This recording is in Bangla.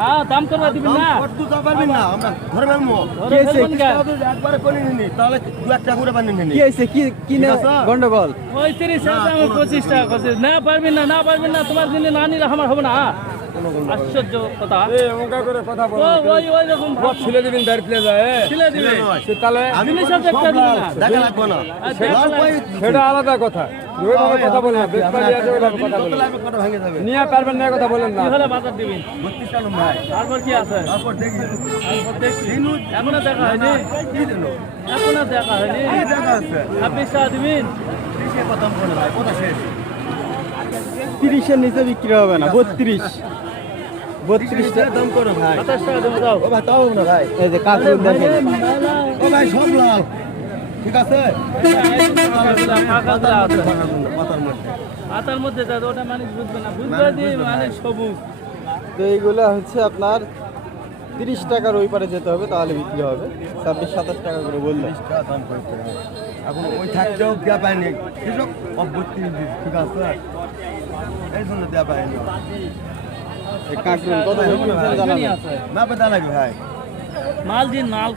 হ্যাঁ দাম করবা দিবেন না কত দাম পারবেন না আমরা ধরে ফেলবো ধরে ফেলবেন কেন? একবারে করে নিনি তাহলে 2 টাকা করে বানিয়ে নিনি কি হয়েছে কি না গন্ডগোল? 35 হাজার আমি 25 টাকা করছি না পারবেন না না পারবেন না তোমার জন্য না নিলে আমার হবে না আশ্চর্য কথা করে কথা ওই রকম ছিলে দিবেন দাঁড় প্লে যায় ছিলে দিবে তাহলে জিনিস সব দেখতে দিবে না দেখা লাগবে না সেটা আলাদা কথা ওইভাবে কথা বলেন না বেশি আছে ওইভাবে কথা বলেন কথা ভেঙে যাবে নিয়ে পারবেন না কথা বলেন না কি হলে বাজার দিবেন 32 টাকা ভাই তারপর কি আছে তারপর দেখি তারপর দেখছি এখনো দেখা হয়নি কি দেন এখনো দেখা হয়নি কি দেখা আছে 26 টাকা দিবেন কিসে কথা বলে ভাই কথা শেষ 30-এর নিচে বিক্রি হবে না। 32 টাকা দাম করো ভাই 27 টাকা দেবো দাও ও ভাই তাও না ভাই এই যে কাকুর দেখেন ও ভাই সব লাল ঠিক আছে মাথার মধ্যে হাতার মধ্যে দাদা ওটা মানুষ বুঝবে না বুঝবে দিয়ে মানুষ সবুজ তো এইগুলো হচ্ছে আপনার 30 টাকার ওই পারে যেতে হবে তাহলে বিক্রি হবে। 26-27 টাকা করে বললেন। টাকা দাম করতে এখন ওই থাকতেও দেওয়া পায়নি কৃষক অভ্যর্তি ঠিক আছে এই জন্য দেওয়া পায়নি এই কাকুর কত জানাবেন? আছে না পেতে লাগে ভাই মাল দিন মাল